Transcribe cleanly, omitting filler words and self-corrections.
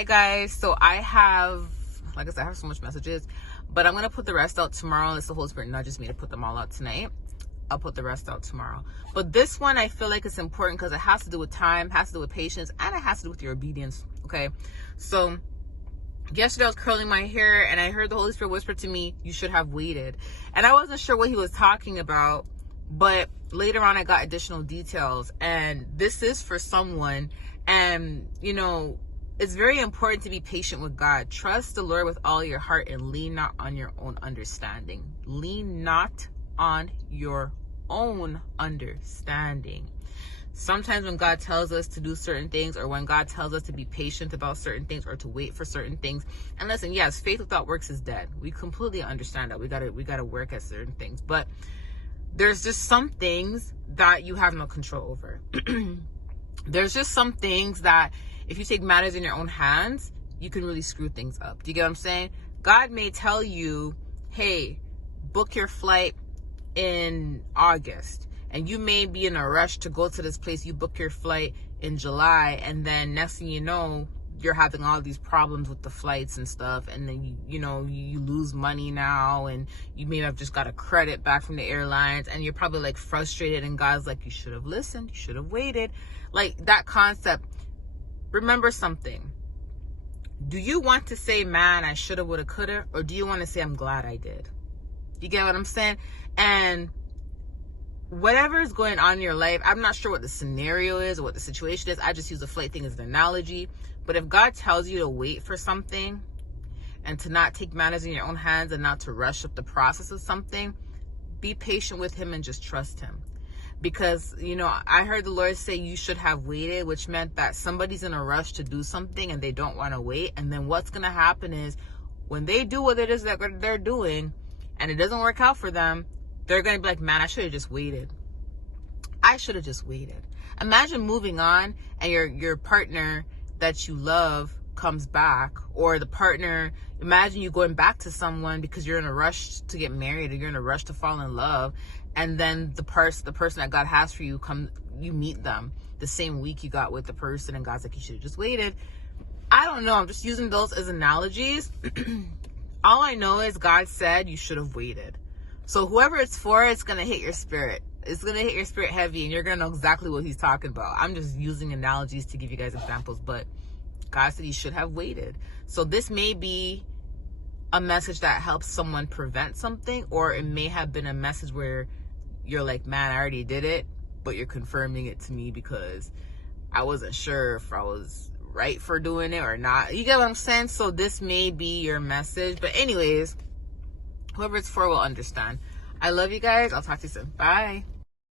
Hey guys, so I have, like I said, I have so much messages, but I'm going to put the rest out tomorrow unless the Holy Spirit nudges me to put them all out tonight. I'll put the rest out tomorrow. But this one, I feel like it's important because it has to do with time, has to do with patience, and it has to do with your obedience, okay? So yesterday I was curling my hair and I heard the Holy Spirit whisper to me, you should have waited. And I wasn't sure what he was talking about, but later on I got additional details. And this is for someone, and you know, it's very important to be patient with God. Trust the Lord with all your heart and lean not on your own understanding. Lean not on your own understanding. Sometimes when God tells us to do certain things, or when God tells us to be patient about certain things, or to wait for certain things, and listen, yes, faith without works is dead. We completely understand that. We gotta work at certain things, but there's just some things that you have no control over. There's just some things that if you take matters in your own hands, you can really screw things up. Do you get what I'm saying? God may tell you, hey, book your flight in August, and you may be in a rush to go to this place. You book your flight in July, and then next thing you know, you're having all these problems with the flights and stuff, and then you lose money now, and you may have just got a credit back from the airlines, and you're probably like frustrated, and God's like, you should have listened, you should have waited. Like that concept. Remember something. Do you want to say, man, I shoulda, woulda, coulda, or do you want to say, I'm glad I did? You get what I'm saying? And whatever is going on in your life, I'm not sure what the scenario is or what the situation is. I just use the flight thing as an analogy. But if God tells you to wait for something and to not take matters in your own hands and not to rush up the process of something, be patient with him and just trust him. Because, I heard the Lord say you should have waited, which meant that somebody's in a rush to do something and they don't want to wait. And then what's going to happen is when they do what it is that they're doing and it doesn't work out for them, they're going to be like, man, I should have just waited. I should have just waited. Imagine moving on and your partner that you love comes back, or the partner, imagine you going back to someone because you're in a rush to get married or you're in a rush to fall in love, and then the person that God has for you, you meet them the same week you got with the person, and God's like, you should have just waited. I don't know, I'm just using those as analogies. All I know is God said you should have waited. So whoever it's for, it's going to hit your spirit. It's going to hit your spirit heavy, and you're going to know exactly what he's talking about. I'm just using analogies to give you guys examples, but God said you should have waited. So this may be a message that helps someone prevent something, or it may have been a message where you're like, man, I already did it, but you're confirming it to me because I wasn't sure if I was right for doing it or not. You get what I'm saying? So this may be your message. But anyways, whoever it's for will understand. I love you guys. I'll talk to you soon. Bye.